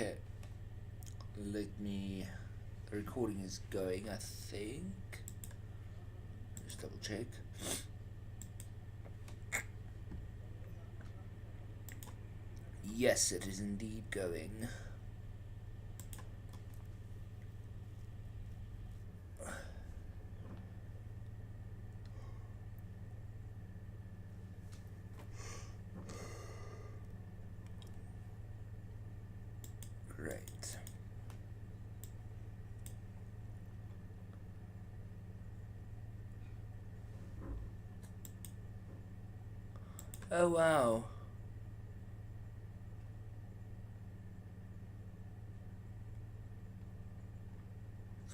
Okay. Let me. The recording is going, I think. Just double check. Yes, it is indeed going. Great. Oh wow.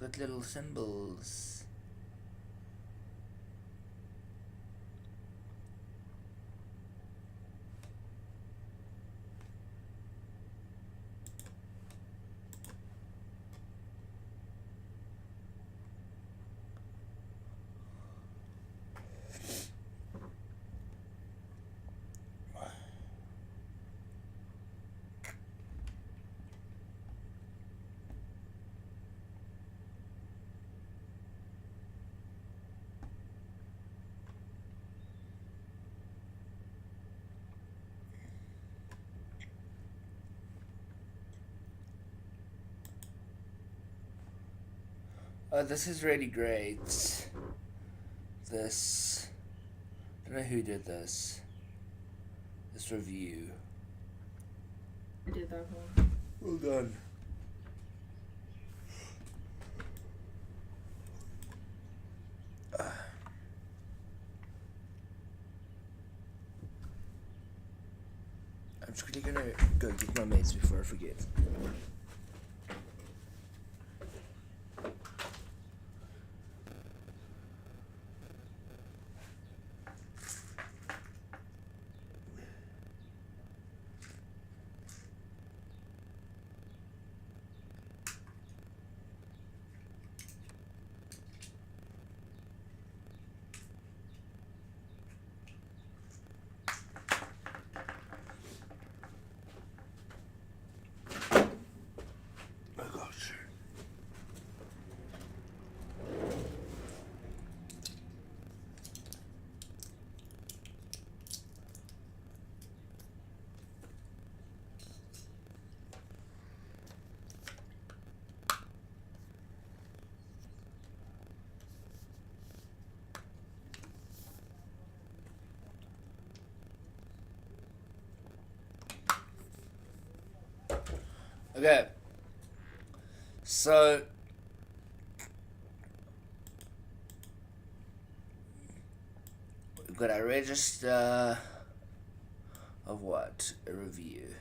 Got little symbols. Oh, this is really great. This. I don't know who did this. This review. I did that one. Well done. I'm just quickly gonna go get my mates before I forget. Oh gosh. Okay. So we've got a register of what? A review.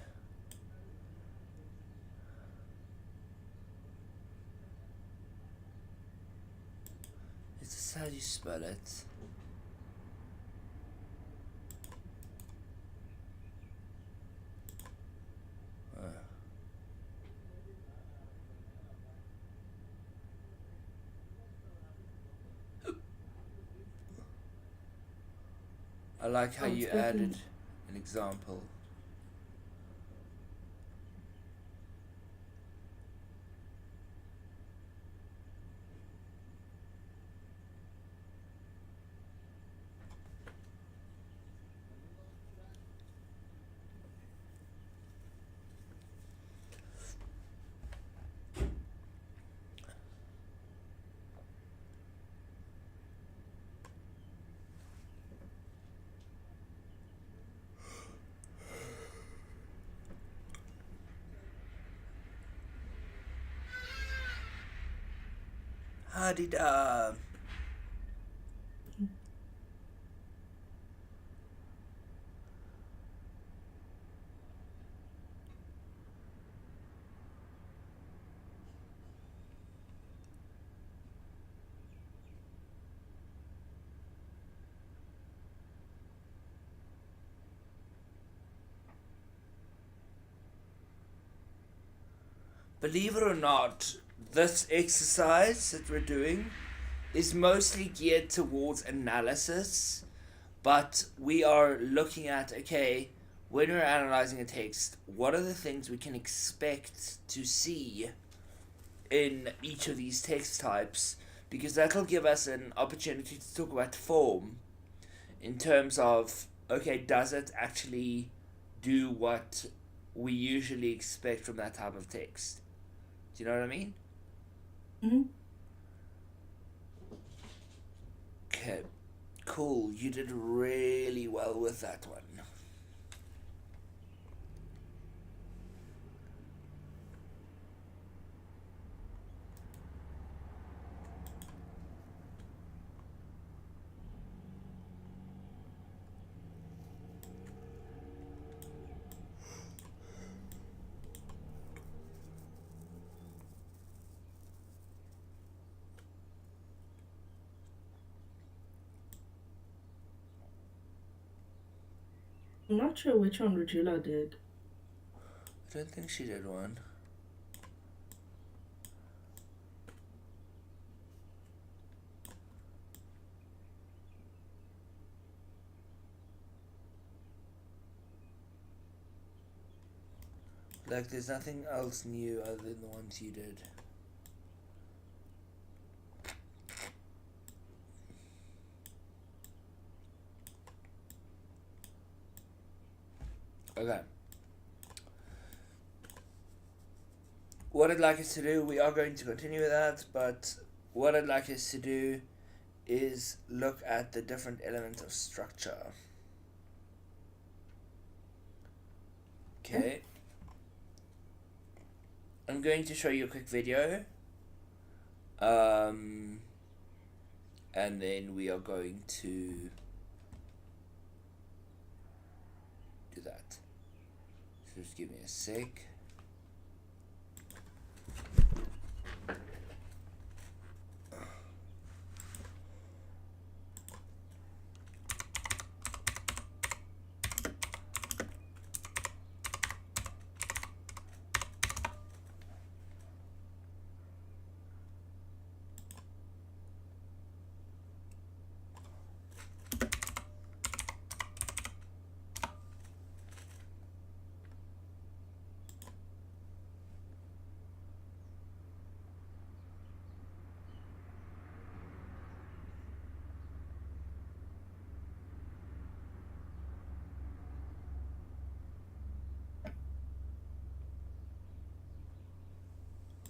Is this how you spell it? I like how you added an example. Ha-dee-da. Believe it or not, this exercise that we're doing is mostly geared towards analysis, but we are looking at, okay, when we're analyzing a text, what are the things we can expect to see in each of these text types, because that'll give us an opportunity to talk about form in terms of, okay, does it actually do what we usually expect from that type of text? Do you know what I mean? Mm-hmm. Okay, cool. You did really well with that one. I'm not sure which one Regula did. I don't think she did one. Like, there's nothing else new other than the ones you did. Okay. What I'd like us to do, we are going to continue with that, but what I'd like us to do is look at the different elements of structure. Okay. I'm going to show you a quick video. And then we are going to do that. So just give me a sec.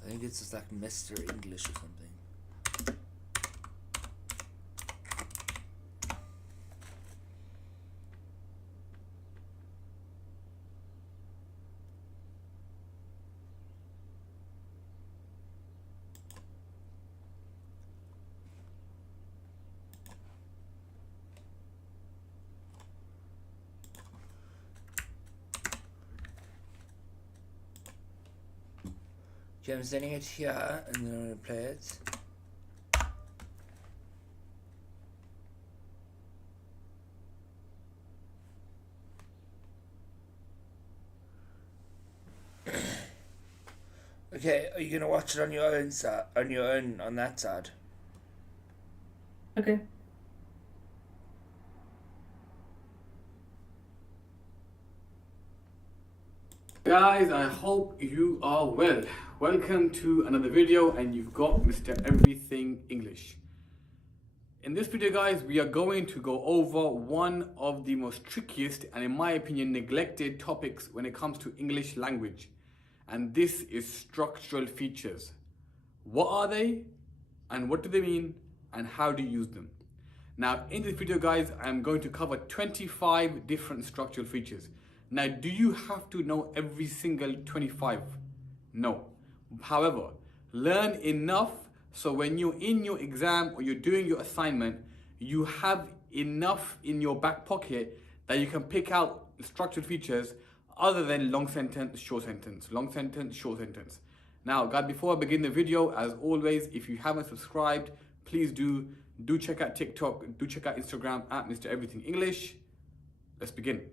I think it's just like Mr. English or something. Okay, I'm sending it here and then I'm going to play it. Okay, are you going to watch it on your own side, on that side? Okay. Guys, I hope you are well. Welcome to another video, and you've got Mr. Everything English. In this video, guys, we are going to go over one of the most trickiest and, in my opinion, neglected topics when it comes to English language. And this is structural features. What are they? And what do they mean? And how do you use them? Now, in this video, guys, I'm going to cover 25 different structural features. Now, do you have to know every single 25? No. However, learn enough so when you're in your exam or you're doing your assignment, you have enough in your back pocket that you can pick out structured features other than long sentence, short sentence, long sentence, short sentence. Now, guys, before I begin the video, as always, if you haven't subscribed, please do check out TikTok, do check out Instagram at Mr. Everything English. Let's begin.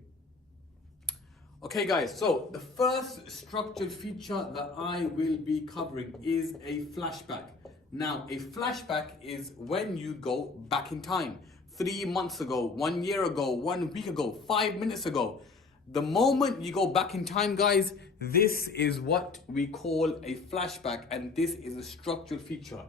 Okay, guys, so the first structured feature that I will be covering is a flashback. Now, a flashback is when you go back in time. 3 months ago, 1 year ago, 1 week ago, 5 minutes ago. The moment you go back in time, guys, this is what we call a flashback, and this is a structural feature.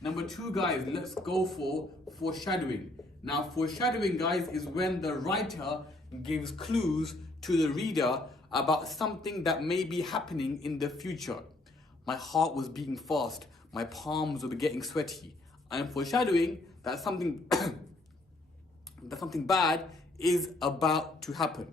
Number 2, guys, let's go for foreshadowing. Now, foreshadowing, guys, is when the writer gives clues to the reader about something that may be happening in the future. My heart was beating fast. My palms were getting sweaty. I am foreshadowing that something bad is about to happen.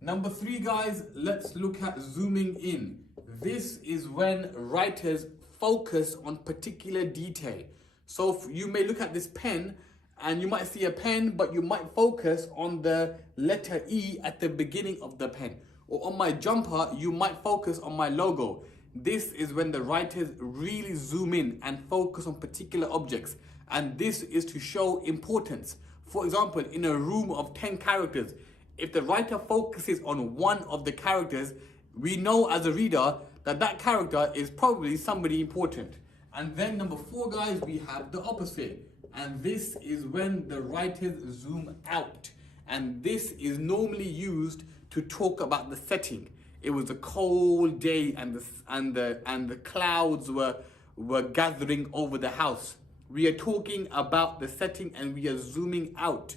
Number 3, guys, let's look at zooming in. This is when writers focus on particular detail. So you may look at this pen and you might see a pen, but you might focus on the letter E at the beginning of the pen. Or on my jumper, you might focus on my logo. This is when the writers really zoom in and focus on particular objects. And this is to show importance. For example, in a room of 10 characters, if the writer focuses on one of the characters, we know as a reader that that character is probably somebody important. And then number 4, guys, we have the opposite. And this is when the writers zoom out. And this is normally used to talk about the setting. It was a cold day and the clouds were gathering over the house. We are talking about the setting and we are zooming out.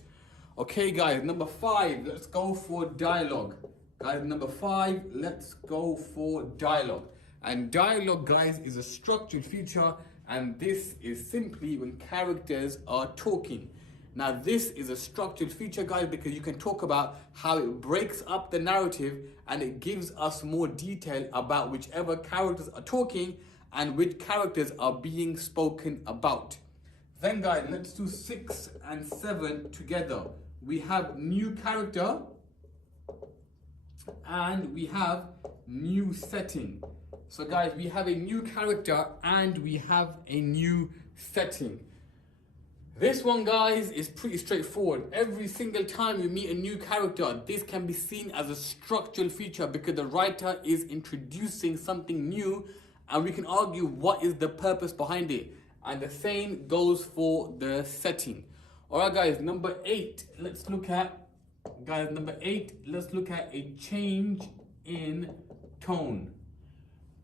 Okay, guys, number 5, let's go for dialogue. Guys, number 5, let's go for dialogue. And dialogue, guys, is a structured feature, and this is simply when characters are talking. Now, this is a structured feature, guys, because you can talk about how it breaks up the narrative and it gives us more detail about whichever characters are talking and which characters are being spoken about. Then, guys, let's do 6 and 7 together. We have new character and we have new setting. So, guys, we have a new character and we have a new setting. This one, guys, is pretty straightforward. Every single time you meet a new character, this can be seen as a structural feature because the writer is introducing something new and we can argue what is the purpose behind it. And the same goes for the setting. Alright, guys, number 8, let's look at a change in tone.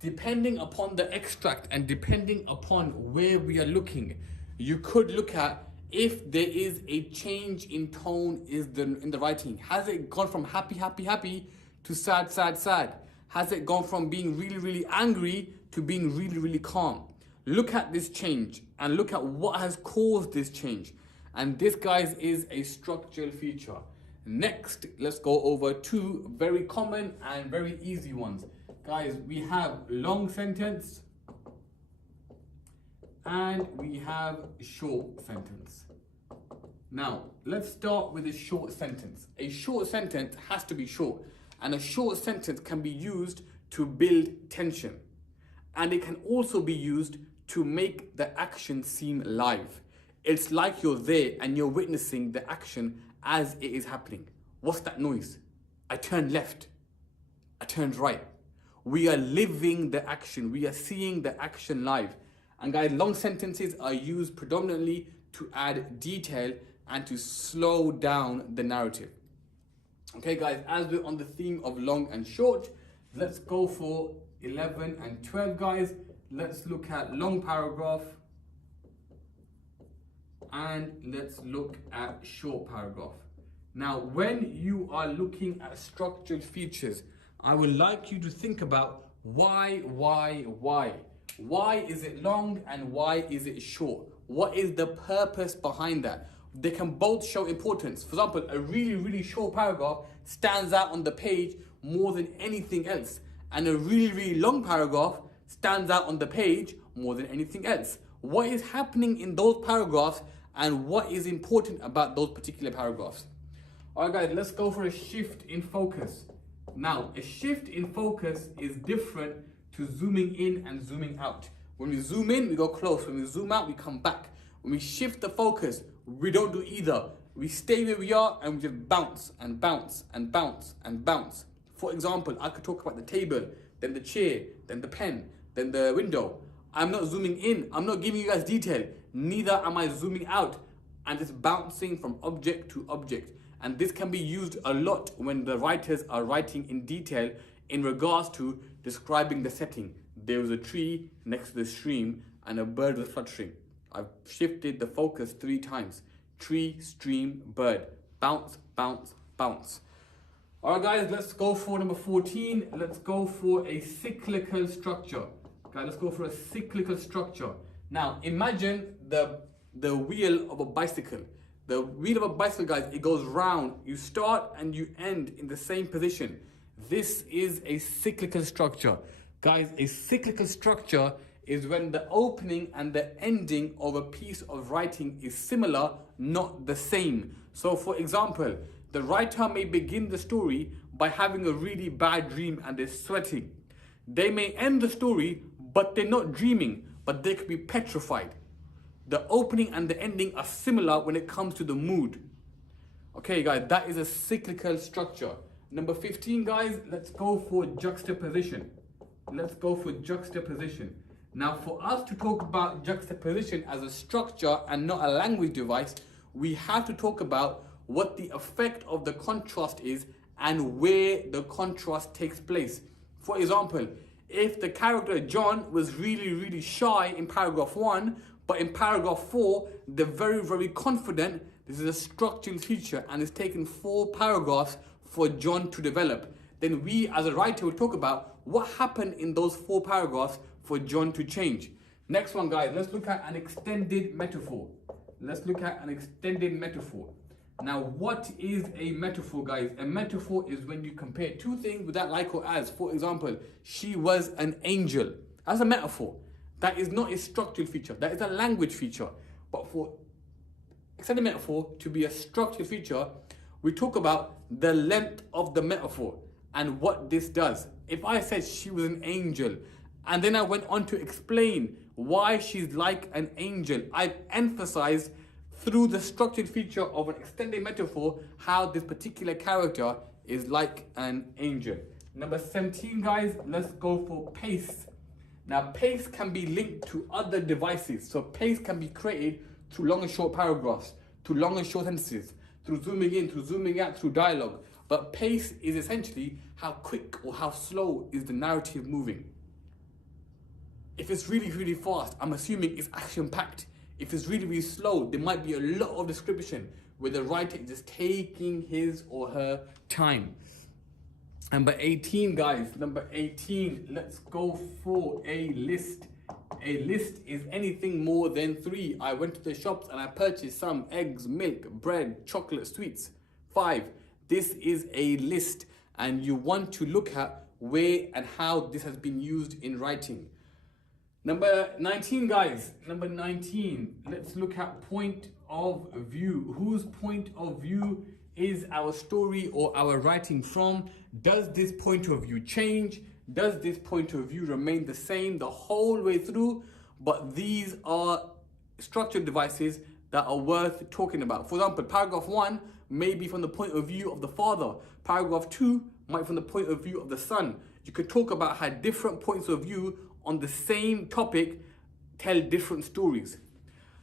Depending upon the extract and depending upon where we are looking, you could look at if there is a change in tone in the writing. Has it gone from happy, happy, happy to sad, sad, sad? Has it gone from being really, really angry to being really, really calm? Look at this change and look at what has caused this change. And this, guys, is a structural feature. Next, let's go over 2 very common and very easy ones. Guys, we have long sentence and we have short sentence. Now, let's start with a short sentence. A short sentence has to be short, and a short sentence can be used to build tension. And it can also be used to make the action seem live. It's like you're there and you're witnessing the action as it is happening. What's that noise? I turned left. I turned right. We are living the action. We are seeing the action live. And guys, long sentences are used predominantly to add detail and to slow down the narrative. Okay, guys, as we're on the theme of long and short, let's go for 11 and 12, guys. Let's look at long paragraph and let's look at short paragraph. Now, when you are looking at structured features, I would like you to think about why? Why is it long and why is it short? What is the purpose behind that? They can both show importance. For example, a really, really short paragraph stands out on the page more than anything else. And a really, really long paragraph stands out on the page more than anything else. What is happening in those paragraphs and what is important about those particular paragraphs? Alright, guys, let's go for a shift in focus. Now, a shift in focus is different to zooming in and zooming out. When we zoom in, we go close. When we zoom out, we come back. When we shift the focus, we don't do either. We stay where we are and we just bounce and bounce and bounce and bounce. For example, I could talk about the table, then the chair, then the pen, then the window. I'm not zooming in. I'm not giving you guys detail. Neither am I zooming out. I'm just bouncing from object to object. And this can be used a lot when the writers are writing in detail in regards to describing the setting. There was a tree next to the stream and a bird was fluttering. I've shifted the focus 3 times. Tree, stream, bird. Bounce, bounce, bounce. All right, guys, let's go for number 14. Let's go for a cyclical structure. Guys, let's go for a cyclical structure. Now, imagine the wheel of a bicycle. The wheel of a bicycle, guys, it goes round. You start and you end in the same position. This is a cyclical structure. Guys, a cyclical structure is when the opening and the ending of a piece of writing is similar, not the same. So, for example, the writer may begin the story by having a really bad dream and they're sweating. They may end the story, but they're not dreaming, but they could be petrified. The opening and the ending are similar when it comes to the mood. Okay, guys, that is a cyclical structure. Number 15, guys, let's go for juxtaposition. Let's go for juxtaposition. Now, for us to talk about juxtaposition as a structure and not a language device, we have to talk about what the effect of the contrast is and where the contrast takes place. For example, if the character John was really shy in paragraph 1, but in paragraph 4, they're very confident, this is a structural feature and it's taken 4 paragraphs for John to develop. Then we as a writer will talk about what happened in those 4 paragraphs for John to change. Next one, guys, let's look at an extended metaphor. Let's look at an extended metaphor. Now, what is a metaphor, guys? A metaphor is when you compare 2 things without like or as. For example, she was an angel. That's a metaphor. That is not a structural feature. That is a language feature. But for extended metaphor to be a structural feature, we talk about the length of the metaphor and what this does. If I said she was an angel, and then I went on to explain why she's like an angel, I've emphasized through the structured feature of an extended metaphor how this particular character is like an angel. Number 17, guys, let's go for pace. Now, pace can be linked to other devices. So pace can be created through long and short paragraphs, through long and short sentences, through zooming in, through zooming out, through dialogue. But pace is essentially how quick or how slow is the narrative moving. If it's really fast, I'm assuming it's action-packed. If it's really slow, there might be a lot of description where the writer is just taking his or her time. Number 18, guys, number 18, let's go for a list. A list is anything more than 3. I went to the shops and I purchased some eggs, milk, bread, chocolate, sweets. 5. This is a list and you want to look at where and how this has been used in writing. Number 19, guys, number 19, let's look at point of view. Whose point of view is our story or our writing from? Does this point of view change? Does this point of view remain the same the whole way through? But these are structured devices that are worth talking about. For example, paragraph 1 may be from the point of view of the father. Paragraph 2 might be from the point of view of the son. You could talk about how different points of view on the same topic tell different stories.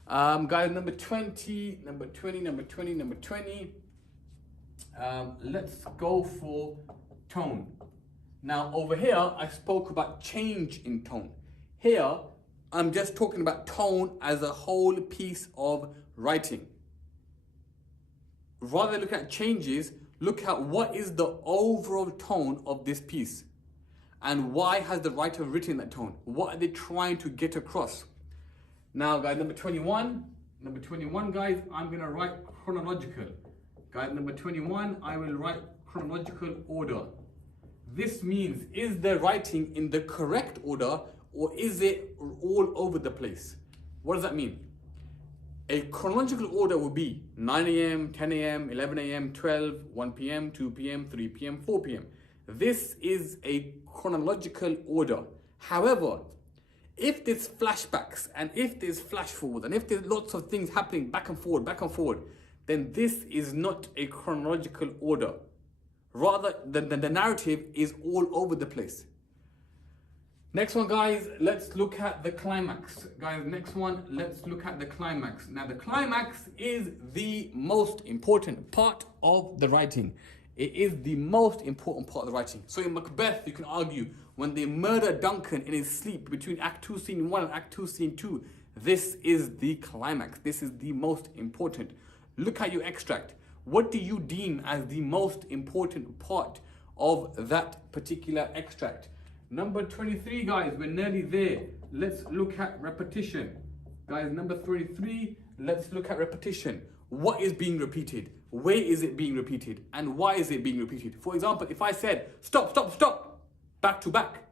Guys, number 20. Let's go for tone. Now, over here, I spoke about change in tone. Here, I'm just talking about tone as a whole piece of writing. Rather than looking at changes, look at what is the overall tone of this piece. And why has the writer written that tone? What are they trying to get across? Now, guys, number 21, guys, I'm going to write chronological. Guys, number 21, I will write chronological order. This means, is the writing in the correct order or is it all over the place? What does that mean? A chronological order would be 9 a.m., 10 a.m., 11 a.m., 12, 1 p.m., 2 p.m., 3 p.m., 4 p.m. This is a chronological order. However, if there's flashbacks and if there's flash forward and if there's lots of things happening back and forward, then this is not a chronological order. Rather, the narrative is all over the place. Next one, guys, let's look at the climax. Guys, next one, let's look at the climax. Now, the climax is the most important part of the writing. It is the most important part of the writing. So in Macbeth, you can argue, when they murder Duncan in his sleep between Act 2, Scene 1 and Act 2, Scene 2, this is the climax. This is the most important. Look at your extract. What do you deem as the most important part of that particular extract? Number 23, guys, we're nearly there. Let's look at repetition. Guys, number 23, let's look at repetition. What is being repeated? Where is it being repeated? And why is it being repeated? For example, if I said, stop, stop, stop, back to back,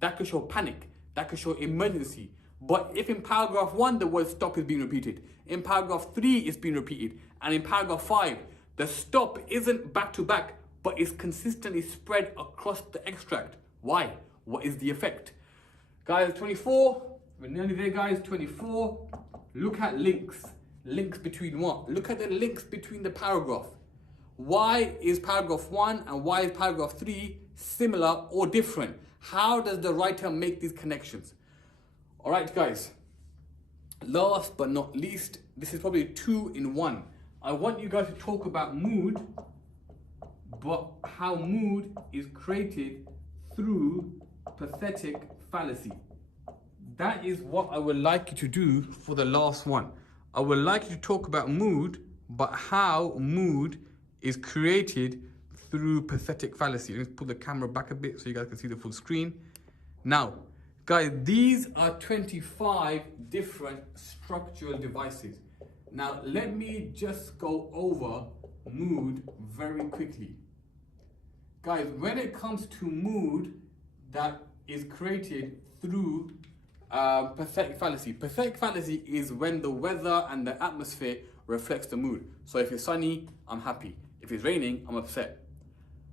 that could show panic, that could show emergency. But if in paragraph 1, the word stop is being repeated, in paragraph 3, it's being repeated, and in paragraph 5, the stop isn't back to back, but is consistently spread across the extract. Why? What is the effect? Guys, 24, we're nearly there, guys. 24, look at links. Links between what? Look at the links between the paragraph. Why is paragraph 1 and why is paragraph 3 similar or different? How does the writer make these connections? All right, guys. Last but not least, this is probably 2 in 1. I want you guys to talk about mood, but how mood is created through pathetic fallacy. That is what I would like you to do for the last one. I would like you to talk about mood, but how mood is created through pathetic fallacy. Let's pull the camera back a bit so you guys can see the full screen. Now, guys, these are 25 different structural devices. Now, let me just go over mood very quickly. Guys, when it comes to mood that is created through pathetic fallacy. Pathetic fallacy is when the weather and the atmosphere reflects the mood. So if it's sunny, I'm happy. If it's raining, I'm upset.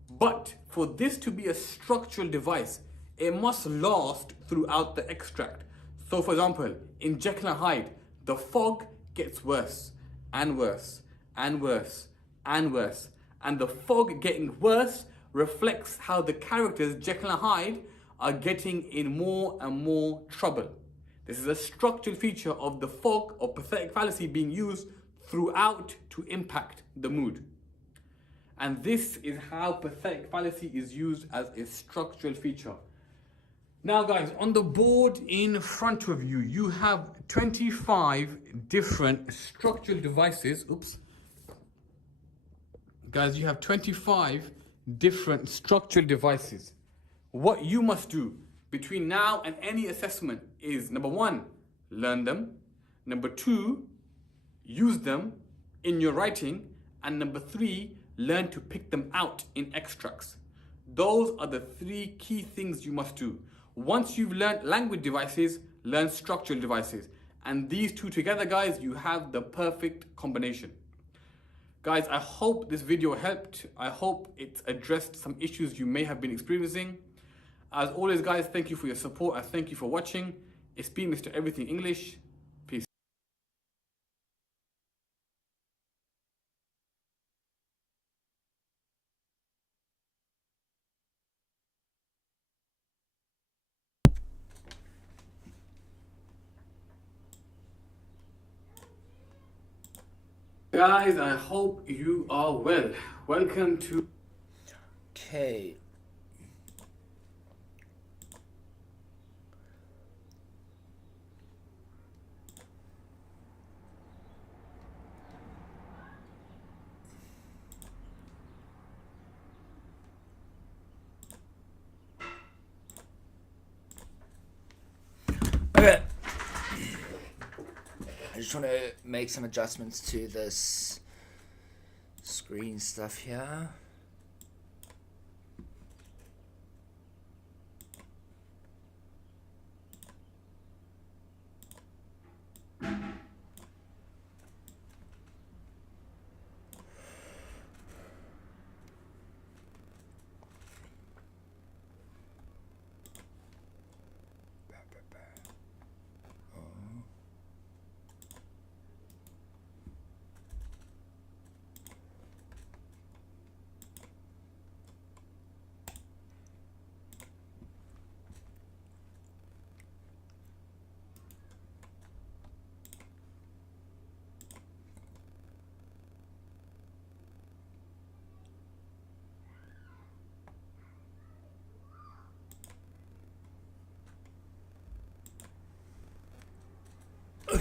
But for this to be a structural device, it must last throughout the extract. So for example, in Jekyll and Hyde, the fog gets worse and worse and worse and worse. And the fog getting worse reflects how the characters, Jekyll and Hyde, are getting in more and more trouble. This is a structural feature of the fog of pathetic fallacy being used throughout to impact the mood. And this is how pathetic fallacy is used as a structural feature. Now guys, on the board in front of you, you have 25 different structural devices. Oops. Guys, you have 25 different structural devices. What you must do between now and any assessment is, number 1, learn them. Number 2, use them in your writing. And number 3, learn to pick them out in extracts. Those are the 3 key things you must do. Once you've learned language devices, learn structural devices. And these 2 together, guys, you have the perfect combination. Guys, I hope this video helped. I hope it's addressed some issues you may have been experiencing. As always, guys, thank you for your support and thank you for watching. It's been Mr. Everything English. Peace. Guys, I hope you are well. Welcome to... Okay. Okay. I just want to make some adjustments to this screen stuff here.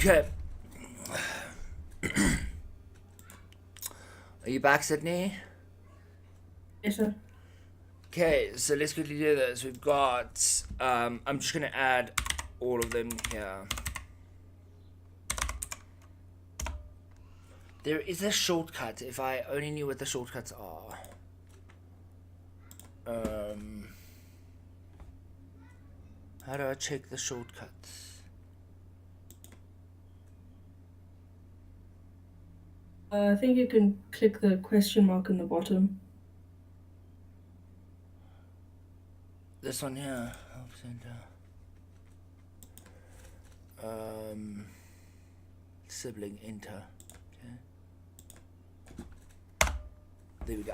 Okay. Are you back, Sydney? Yes, sir. Okay, so let's quickly do this. We've got, I'm just going to add all of them here. There is a shortcut, if I only knew what the shortcuts are. How do I check the shortcuts? I think you can click the question mark in the bottom. This one here. Help center. Sibling enter. Okay. There we go.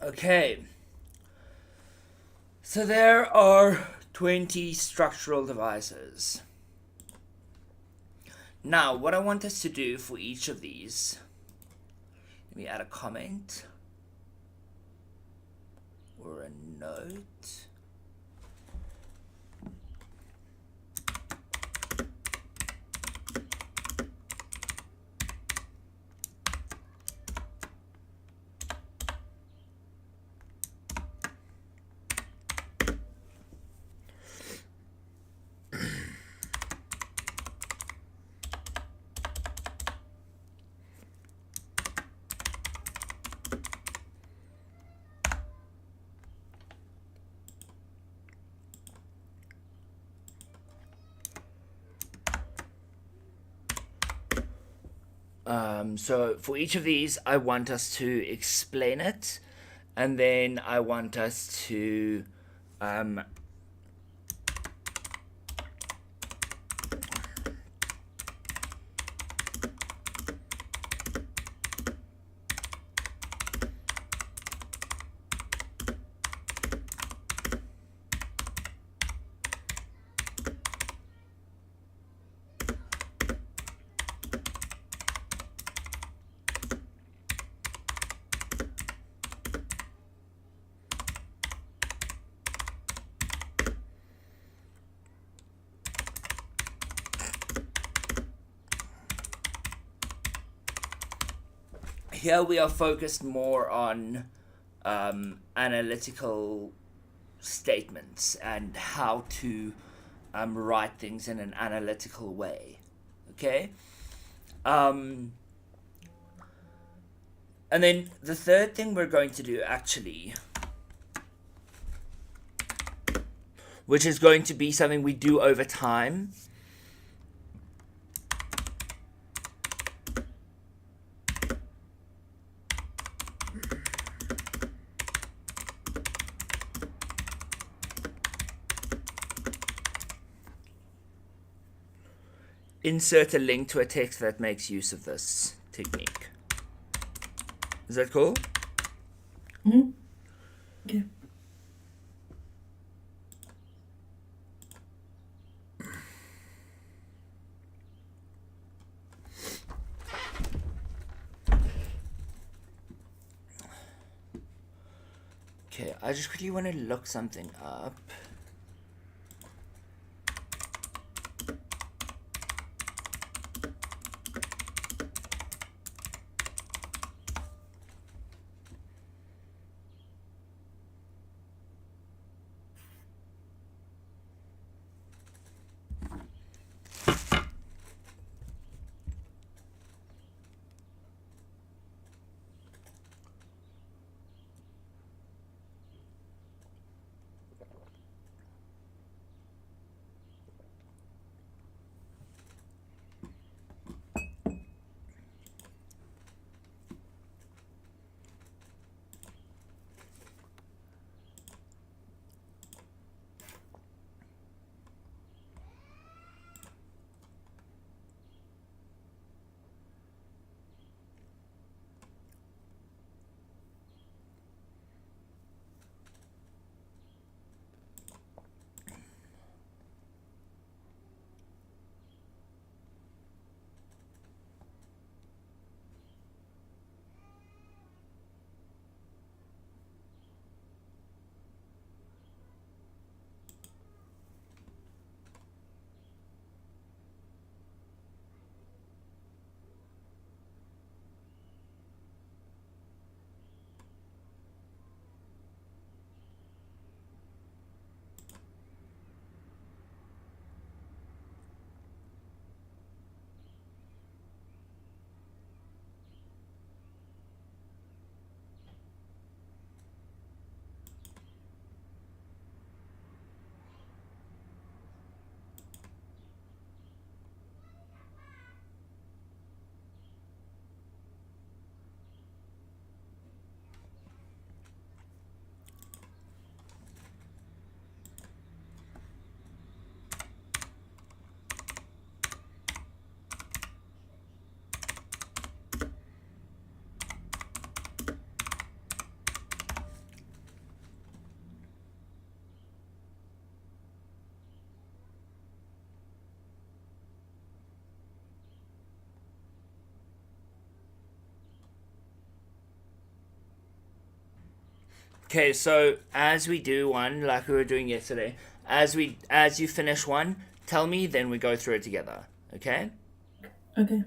Okay. So there are 20 structural devices. Now, what I want us to do for each of these, let me add a comment or a note. So for each of these, I want us to explain it, and then I want us to here we are focused more on analytical statements and how to write things in an analytical way. Okay? And then the third thing we're going to do actually, which is going to be something we do over time, insert a link to a text that makes use of this technique. Is that cool? Mm-hmm. Okay. Okay, I just quickly want to look something up. Okay, so as we do one, like we were doing yesterday, as you finish one, tell me, then we go through it together. Okay? Okay.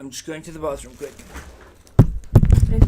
I'm just going to the bathroom quick. Okay.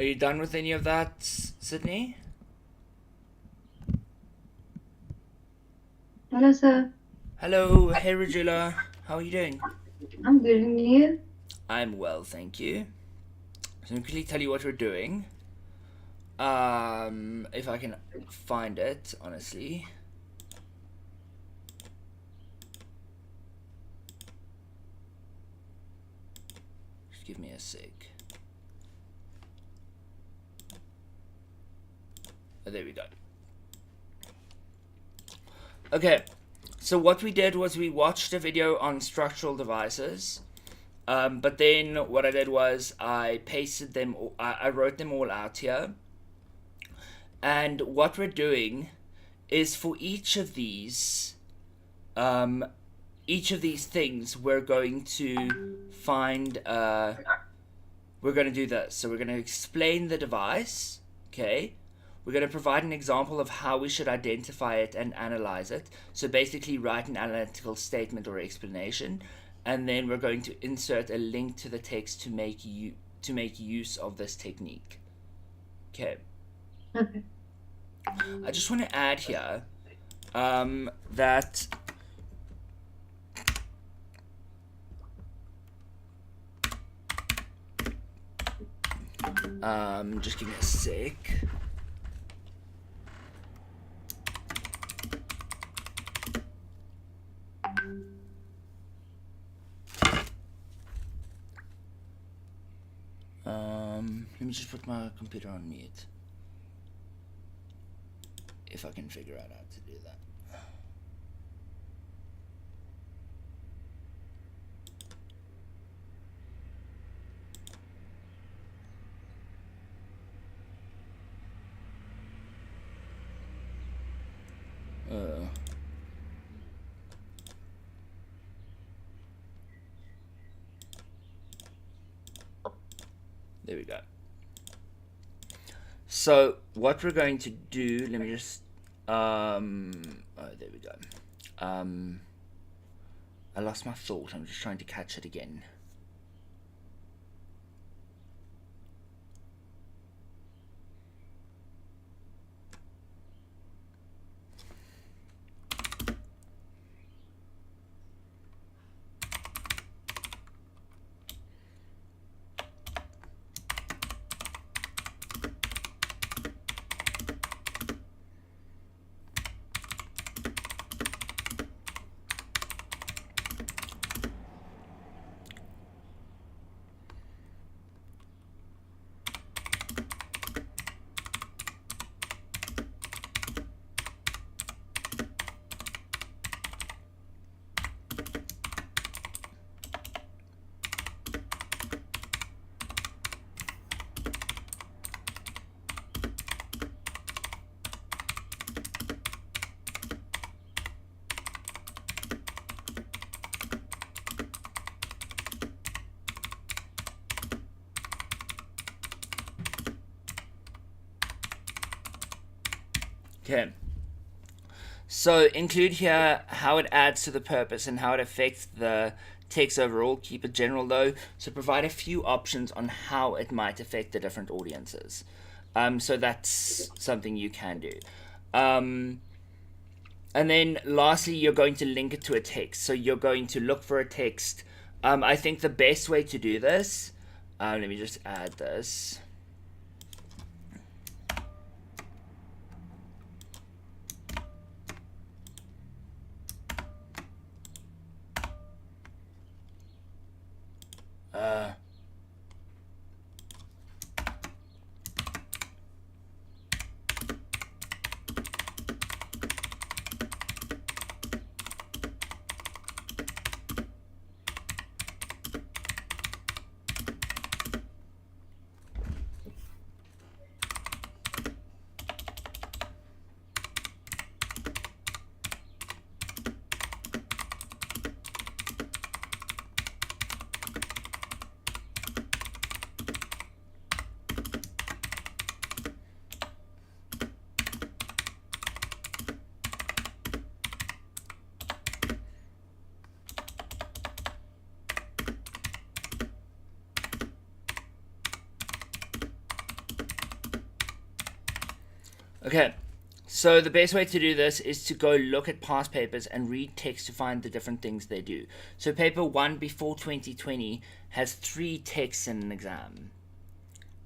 Are you done with any of that, Sydney? Hello, sir. Hello, hey Regula. How are you doing? I'm good, and you? I'm well, thank you. So I'll quickly tell you what we're doing. If I can find it, honestly. Just give me a sec. Oh, there we go. Okay, so what we did was we watched a video on structural devices. But then what I did was I pasted them, I wrote them all out here. And what we're doing is for each of these things, we're going to find, we're going to do this. So we're going to explain the device, okay? We're going to provide an example of how we should identify it and analyze it. So basically write an analytical statement or explanation. And then we're going to insert a link to the text to make use of this technique. Okay. Okay. I just want to add here that just give me a sec. Let me just put my computer on mute. If I can figure out how to do that. There we go. So what we're going to do, let me just oh, there we go. I lost my thought. I'm just trying to catch it again. Okay. So include here how it adds to the purpose and how it affects the text overall. Keep it general though. So provide a few options on how it might affect the different audiences. So that's something you can do. And then lastly, you're going to link it to a text. So you're going to look for a text. I think the best way to do this, let me just add this. Okay, so the best way to do this is to go look at past papers and read text to find the different things they do. So paper 1 before 2020 has 3 texts in an exam.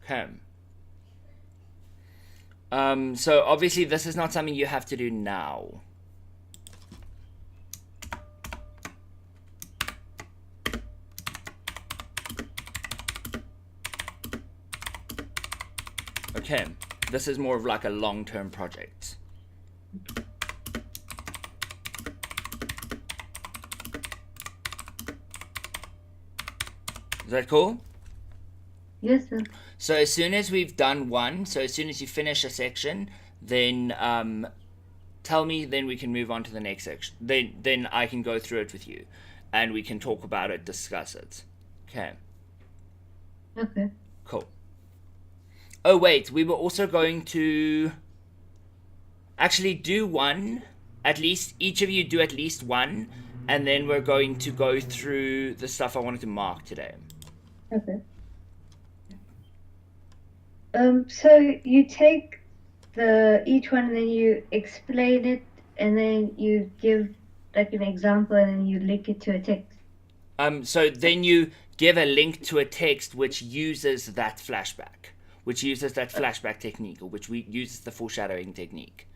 Okay. So obviously this is not something you have to do now. Okay, this is more of like a long-term project. Is that cool? Yes, sir. So as soon as we've done one, so as soon as you finish a section, then tell me, then we can move on to the next section. Then I can go through it with you, and we can talk about it, discuss it. Okay, Okay. cool. Oh wait, we were also going to actually do one, at least, each of you do at least one, and then we're going to go through the stuff I wanted to mark today. Okay. So you take each one and then you explain it and then you give like an example and then you link it to a text. So then you give a link to a text which uses that flashback technique, or which uses the foreshadowing technique.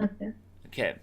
Okay. Okay.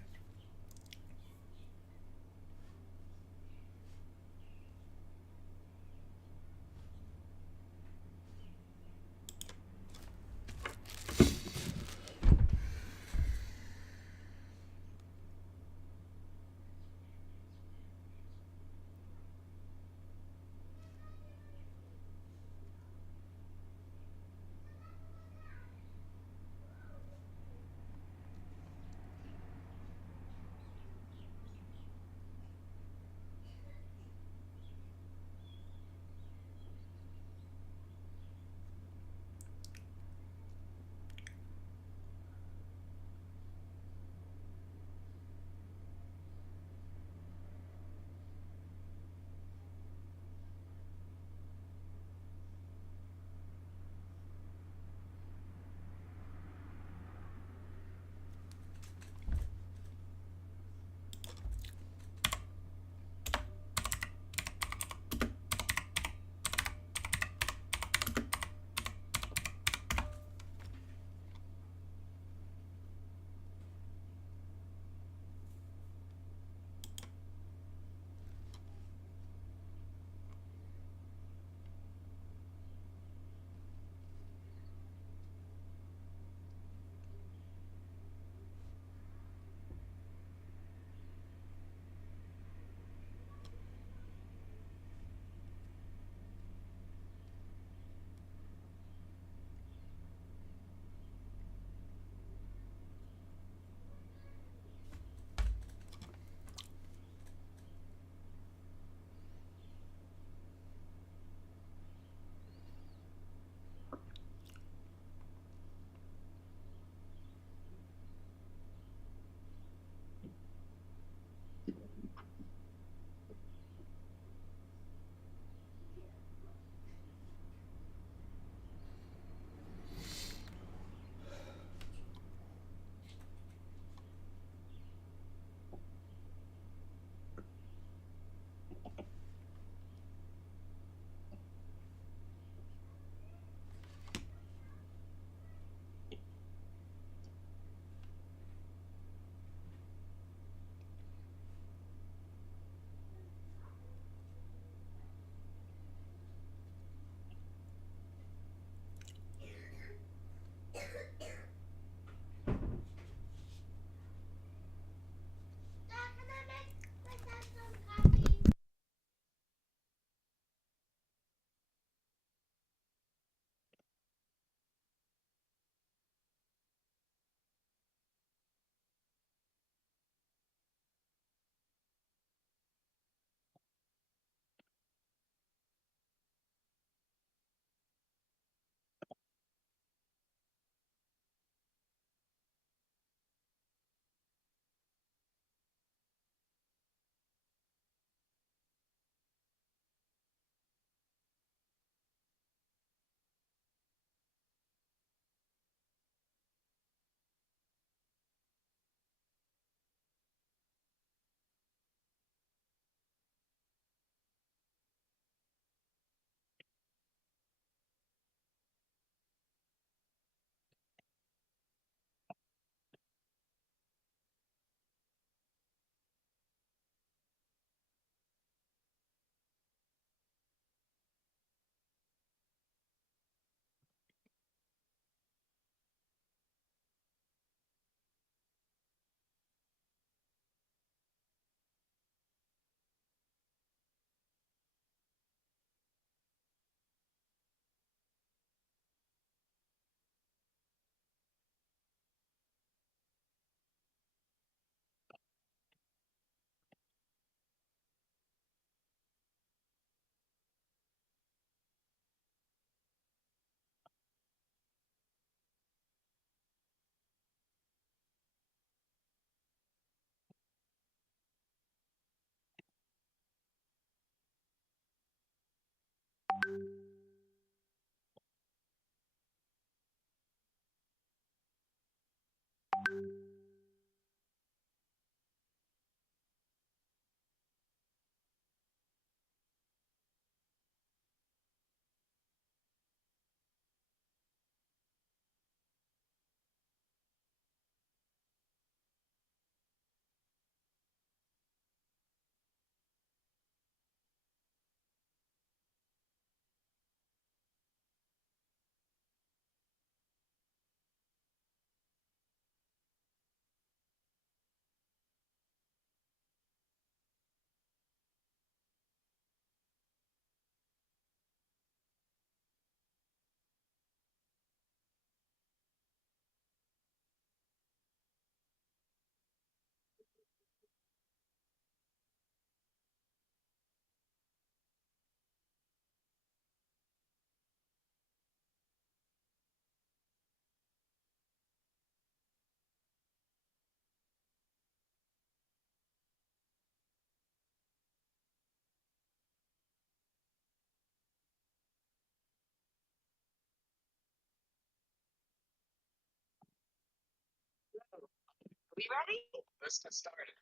We ready? Let's get started.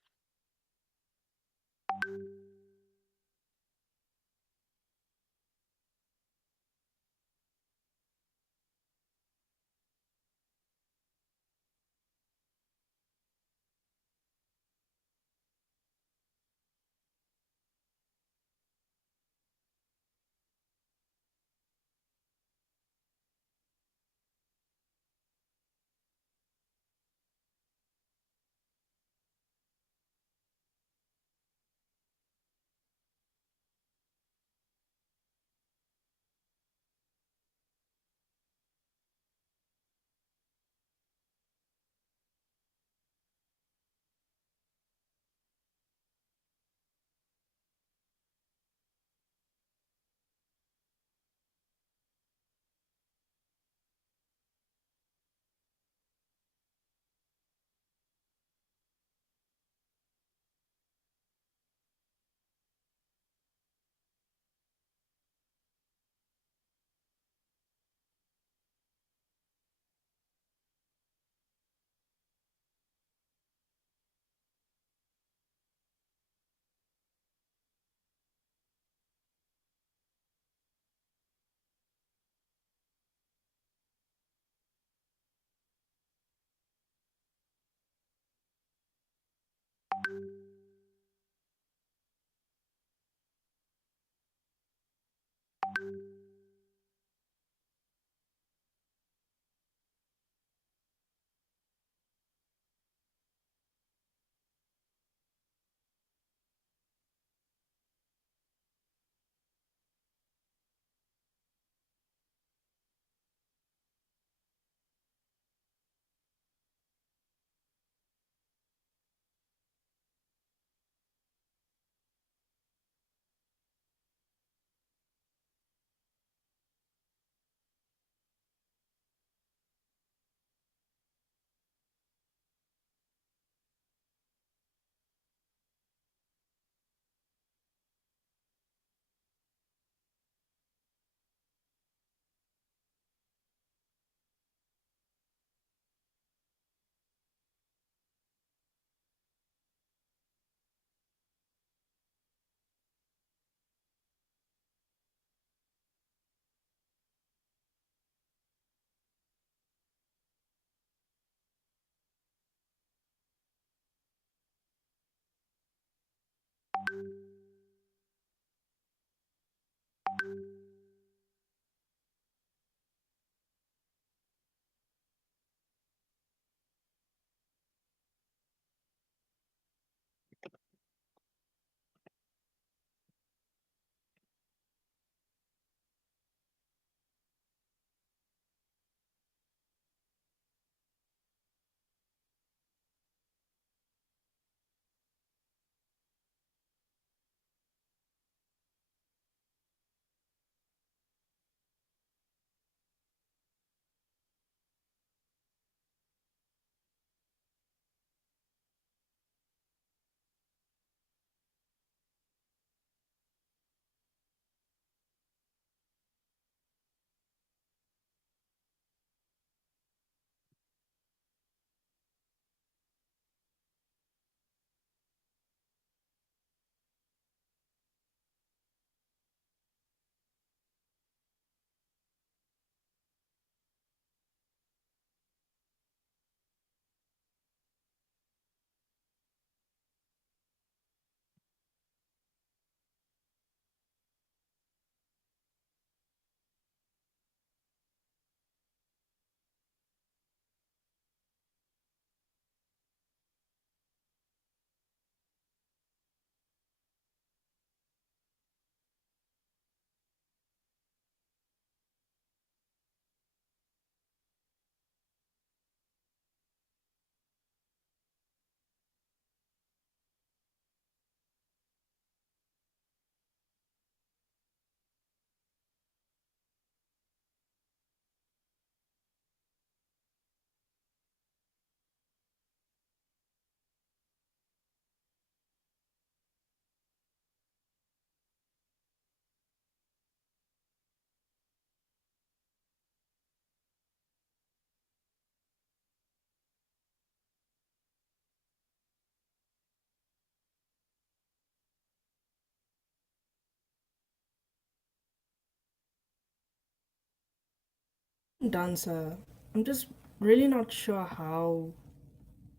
Done, sir. I'm just really not sure how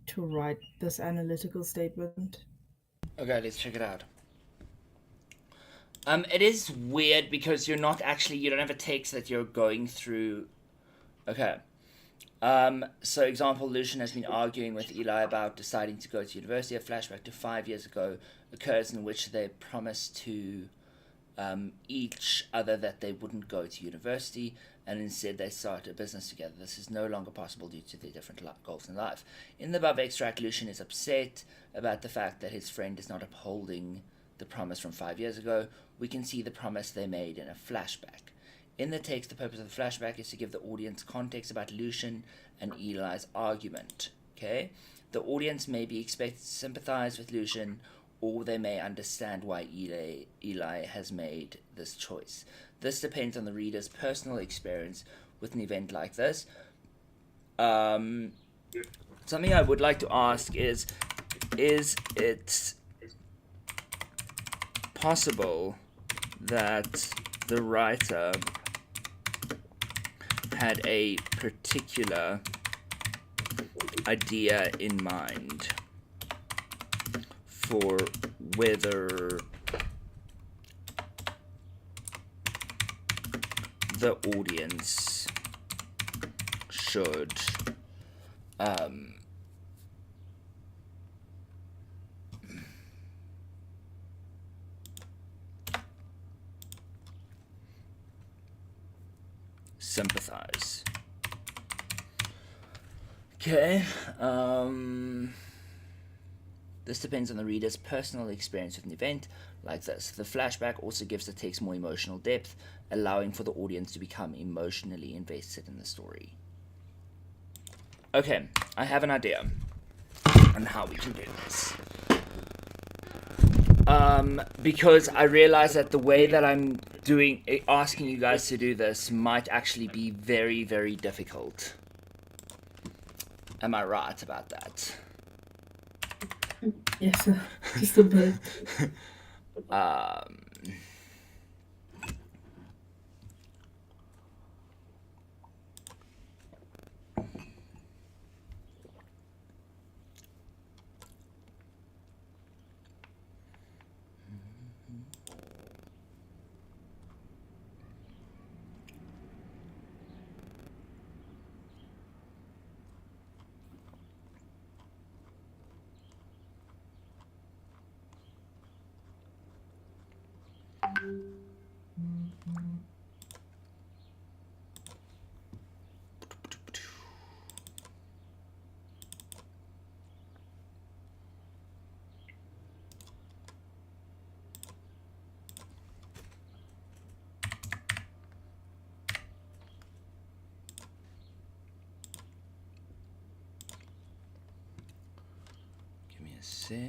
to write this analytical statement. Okay, let's check it out. It is weird because you don't have a text that you're going through. Okay. So example, Lucian has been arguing with Eli about deciding to go to university. A flashback to 5 years ago occurs in which they promise to each other that they wouldn't go to university, and instead they start a business together. This is no longer possible due to their different goals in life. In the above extract, Lucian is upset about the fact that his friend is not upholding the promise from 5 years ago. We can see the promise they made in a flashback. In the text, the purpose of the flashback is to give the audience context about Lucian and Eli's argument. Okay? The audience may be expected to sympathize with Lucian, or they may understand why Eli has made this choice. This depends on the reader's personal experience with an event like this. Something I would like to ask is it possible that the writer had a particular idea in mind for whether the audience should sympathize. Okay. This depends on the reader's personal experience with an event like this. The flashback also gives the text more emotional depth, allowing for the audience to become emotionally invested in the story. Okay, I have an idea on how we can do this. Because I realize that the way that I'm asking you guys to do this might actually be very, very difficult. Am I right about that? Yes, sir. Just a bit. Give me a sec.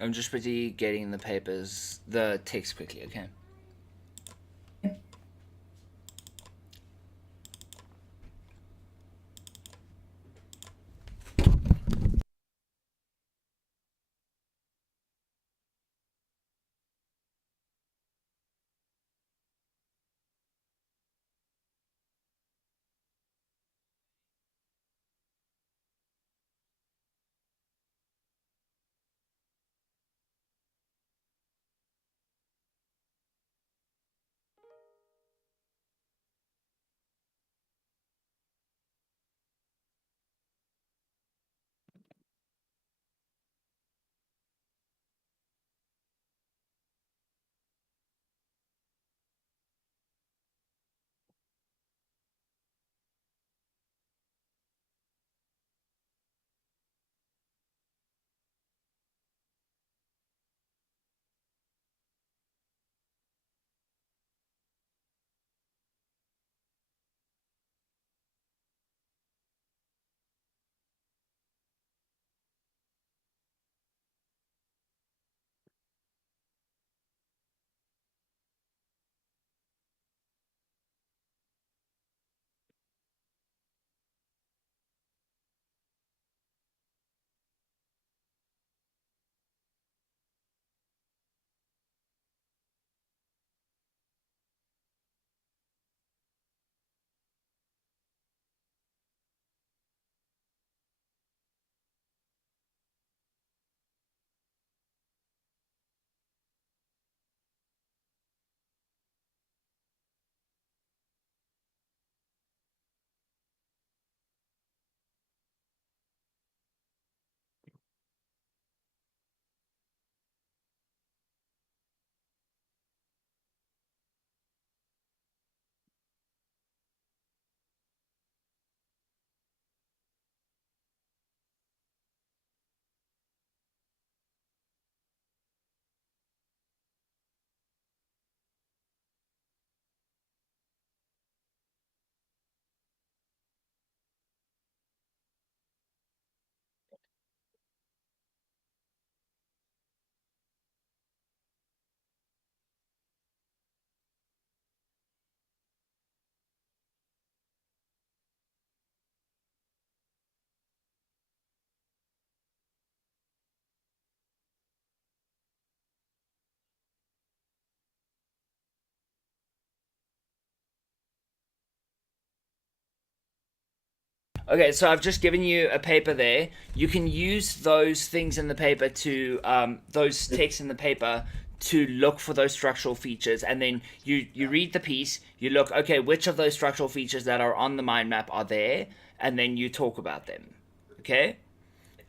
I'm just busy getting the text quickly, okay? Okay, so I've just given you a paper there. You can use those things in the paper to, those texts in the paper to look for those structural features. And then you read the piece, you look, okay, which of those structural features that are on the mind map are there? And then you talk about them. Okay?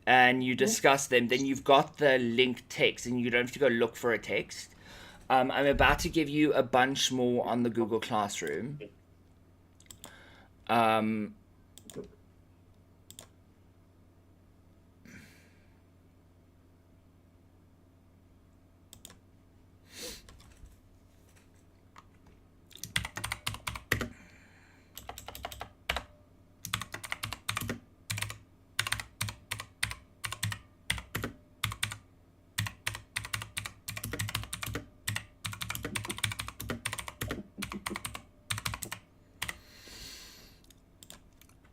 And you discuss them. Then you've got the linked text and you don't have to go look for a text. I'm about to give you a bunch more on the Google Classroom.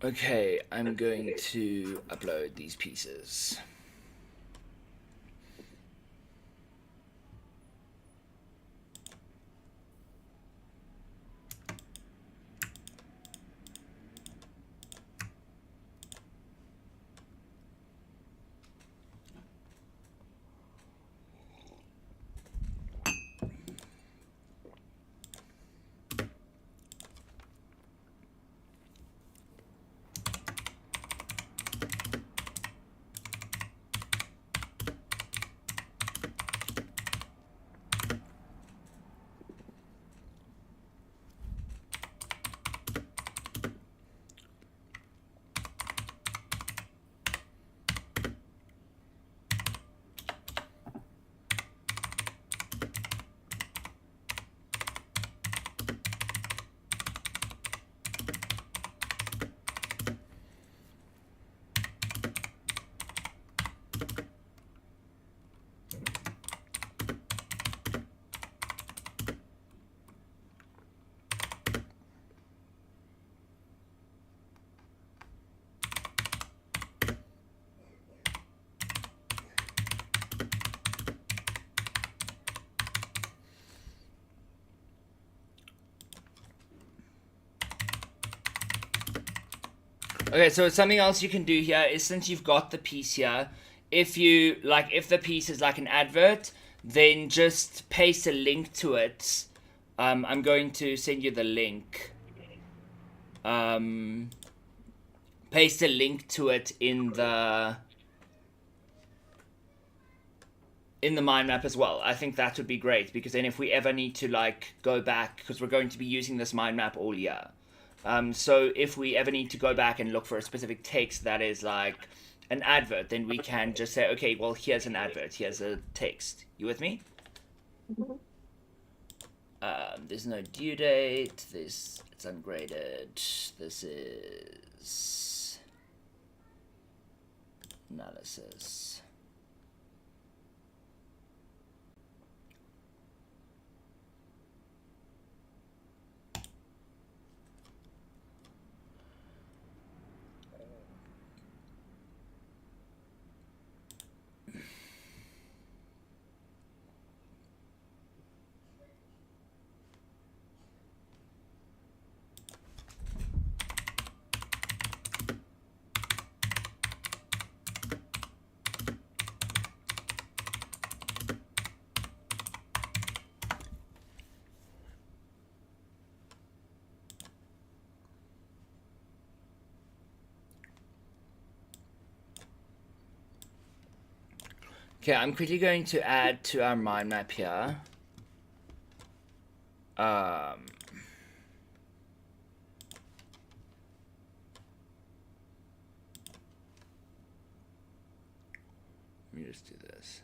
Okay, I'm going to upload these pieces. Okay, so something else you can do here is, since you've got the piece here, if the piece is like an advert, then just paste a link to it. I'm going to send you the link. Paste a link to it in the mind map as well. I think that would be great, because then if we ever need to like go back, because we're going to be using this mind map all year. So if we ever need to go back and look for a specific text that is like an advert, then we can just say, okay, well, here's an advert, here's a text. You with me? There's no due date, it's ungraded, this is analysis. Okay, I'm quickly going to add to our mind map here. Let me just do this.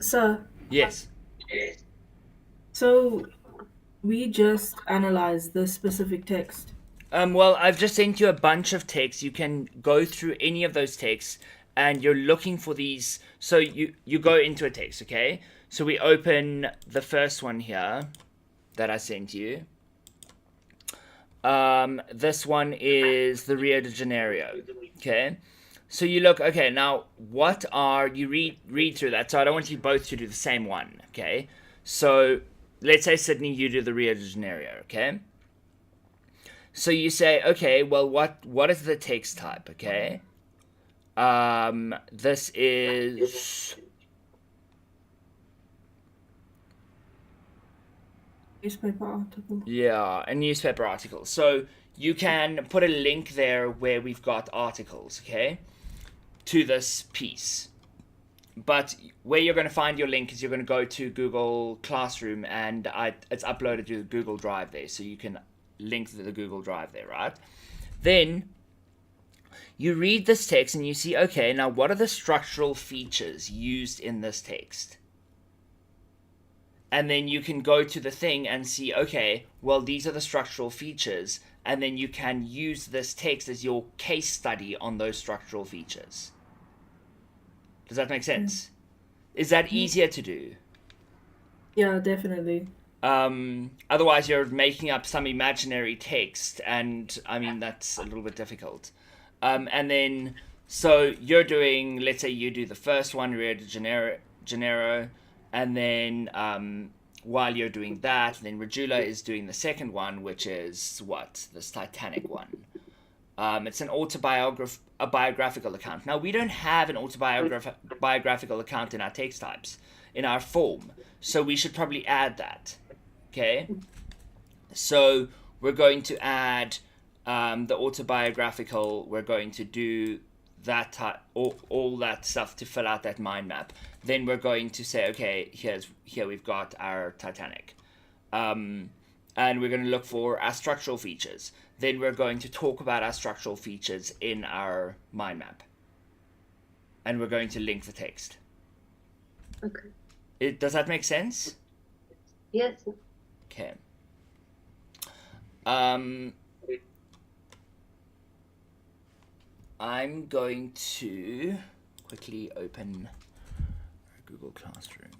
Sir, Yes. so we just analyze this specific text. Well, I've just sent you a bunch of texts. You can go through any of those texts, and you're looking for these. So you go into a text, okay? So we open the first one here that I sent you. This one is the Rio de Janeiro, okay? So you look, okay, now what are, you read through that. So I don't want you both to do the same one, okay? So let's say Sydney, you do the Rio de Janeiro, okay? So you say, okay, well, what is the text type, okay? This is... Newspaper article. Yeah, a newspaper article. So you can put a link there where we've got articles, okay, to this piece. But where you're going to find your link is you're going to go to Google Classroom, and it's uploaded to the Google Drive there, so you can link to the Google Drive there, right? Then you read this text and you see, okay, now what are the structural features used in this text? And then you can go to the thing and see, okay, well, these are the structural features, and then you can use this text as your case study on those structural features. Does that make sense? Is that easier to do? Yeah, definitely. Otherwise, you're making up some imaginary text, and I mean, that's a little bit difficult. And then, so you're doing, let's say you do the first one, Rio de Janeiro, and then while you're doing that, then Regula is doing the second one, which is what? This Titanic one. It's an biographical account. Now, we don't have an biographical account in our text types, in our form, so we should probably add that. Okay? So we're going to add the autobiographical. We're going to do that all that stuff to fill out that mind map. Then we're going to say, okay, here we've got our Titanic, and we're going to look for our structural features. Then we're going to talk about our structural features in our mind map, and we're going to link the text. Okay. Does that make sense? Yes. Okay. I'm going to quickly open Google Classroom.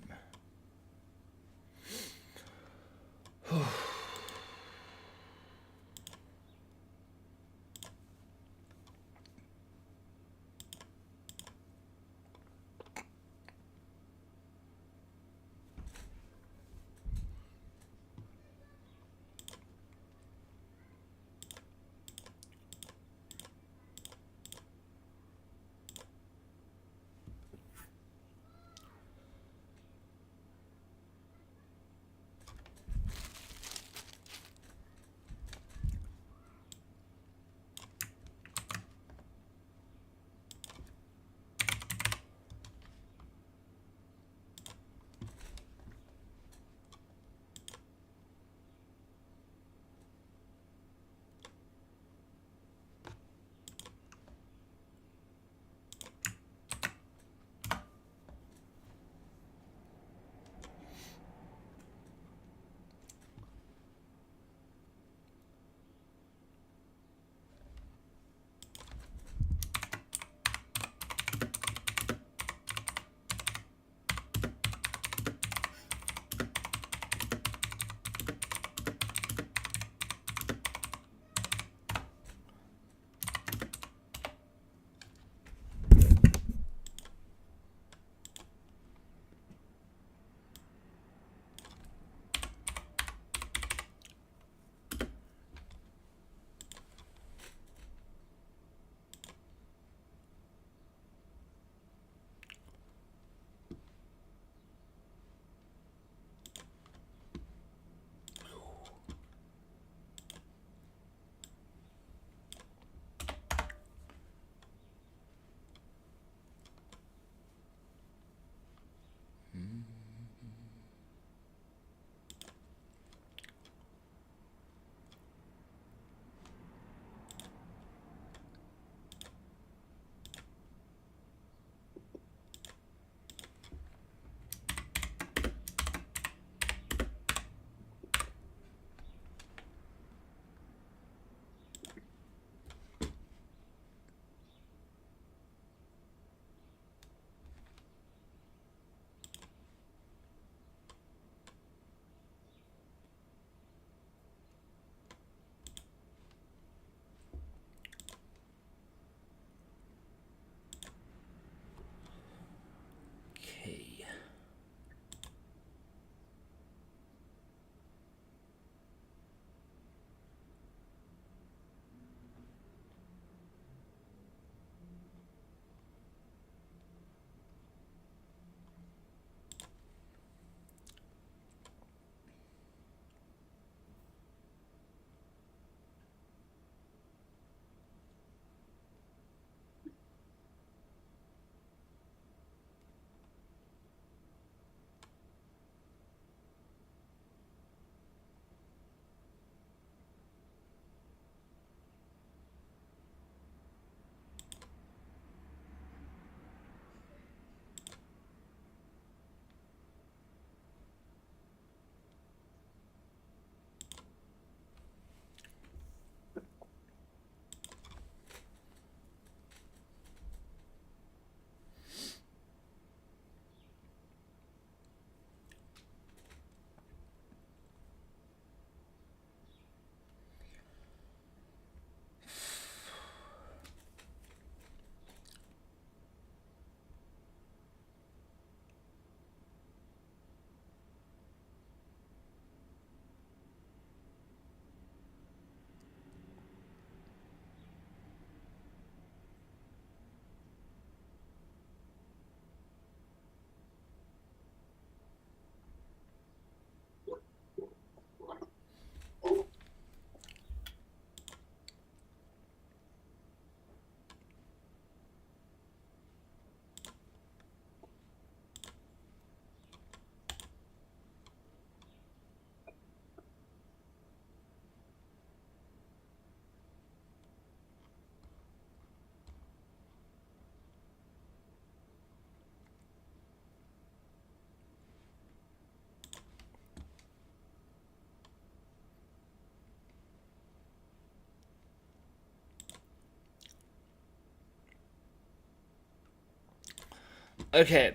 Okay.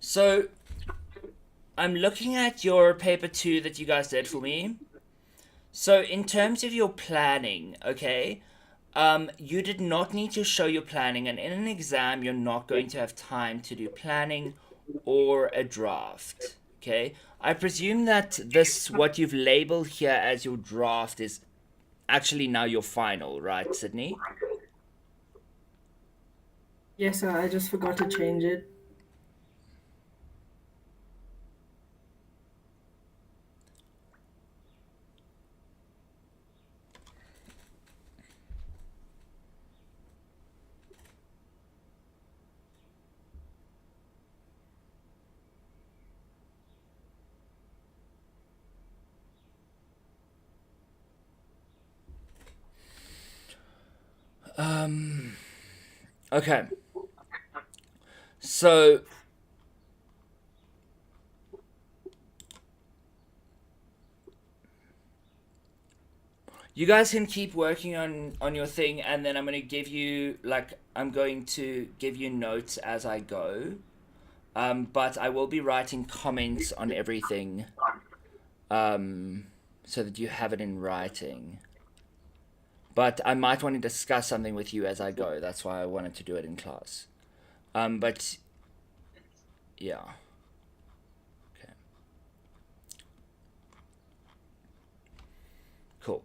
So I'm looking at your paper 2 that you guys did for me. So in terms of your planning, okay, you did not need to show your planning, and in an exam, you're not going to have time to do planning or a draft. Okay, I presume that this, what you've labeled here as your draft, is actually now your final, right, Sydney? Yes, sir, I just forgot to change it. Okay. So you guys can keep working on your thing, and then I'm going to give you, like, I'm going to give you notes as I go. But I will be writing comments on everything, so that you have it in writing. But I might want to discuss something with you as I go. That's why I wanted to do it in class. But yeah. Okay. Cool.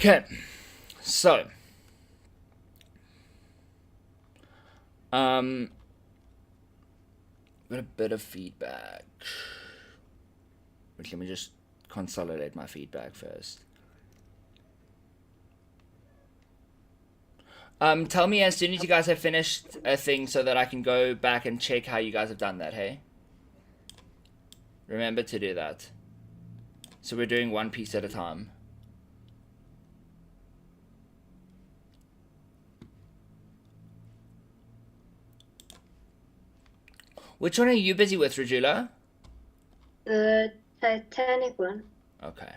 Okay, so got a bit of feedback. Wait, let me just consolidate my feedback first. Tell me as soon as you guys have finished a thing so that I can go back and check how you guys have done that, hey? Remember to do that. So we're doing one piece at a time. Which one are you busy with, Rajula? The Titanic one. Okay.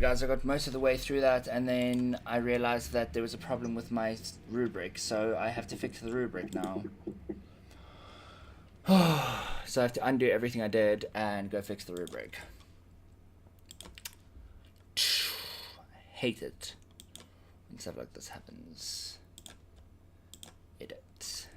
sorry guys, I got most of the way through that and then I realized that there was a problem with my rubric, so I have to fix the rubric now. So I have to undo everything I did and go fix the rubric. I hate it when stuff like this happens. Edit.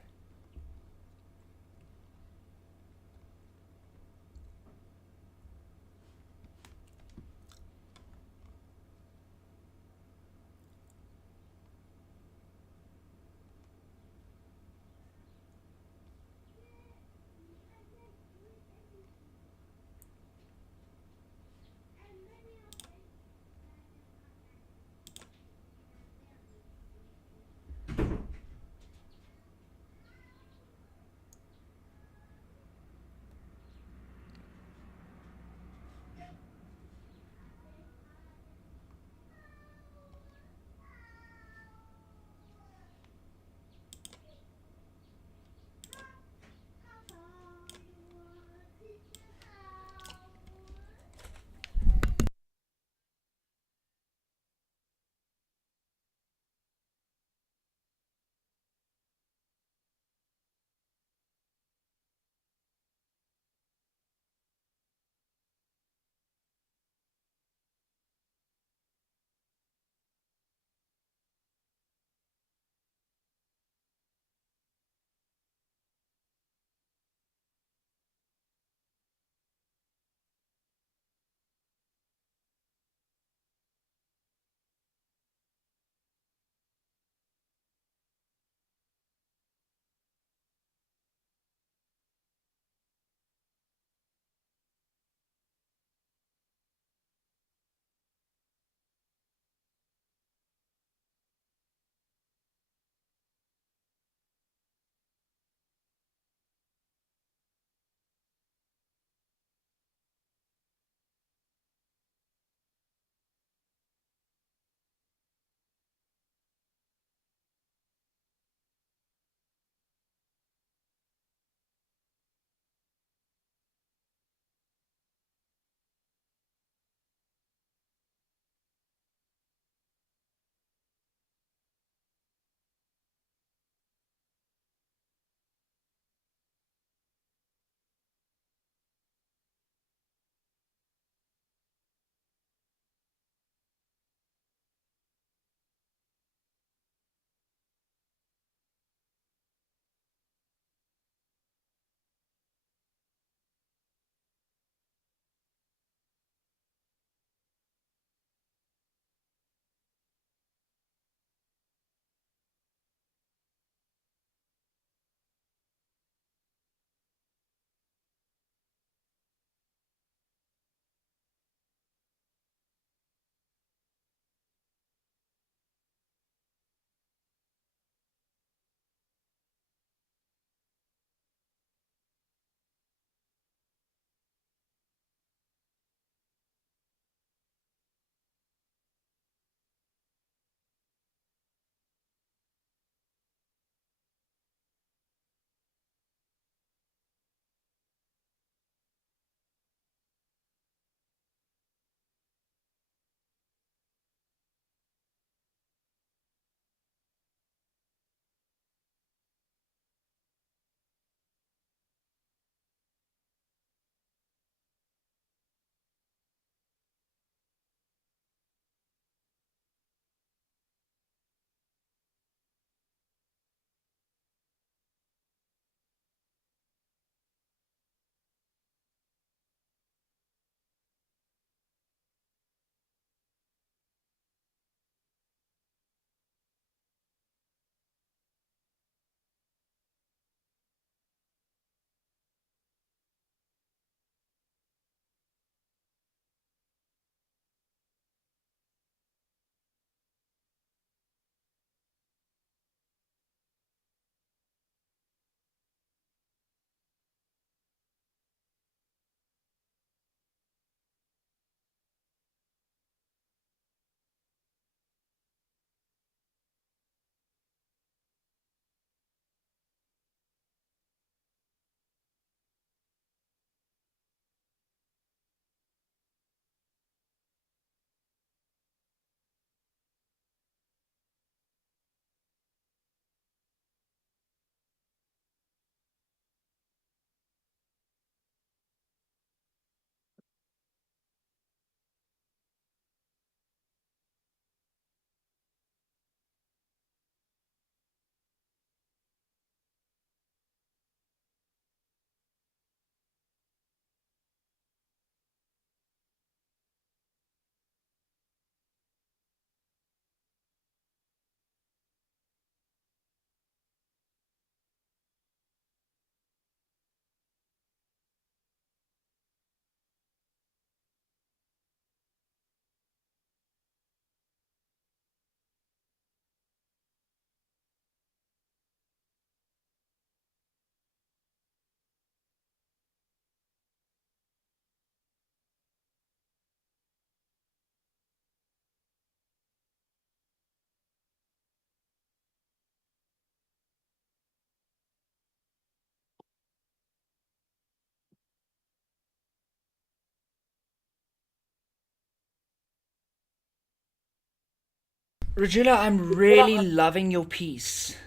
Regula, I'm really loving your piece.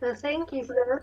So thank you, sir.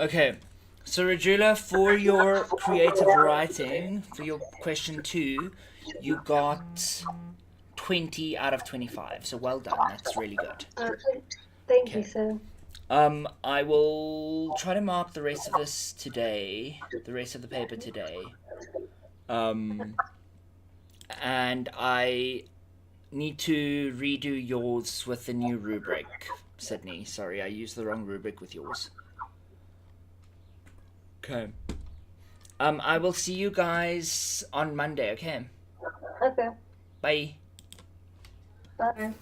Okay, so Regula, for your creative writing, for your question 2, you got 20 out of 25. So well done. That's really good. Thank you, Okay. sir. I will try to mark the rest of this today, the rest of the paper today. And I need to redo yours with the new rubric, Sydney. Sorry, I used the wrong rubric with yours. Okay. I will see you guys on Monday, okay? Okay. Bye. Bye.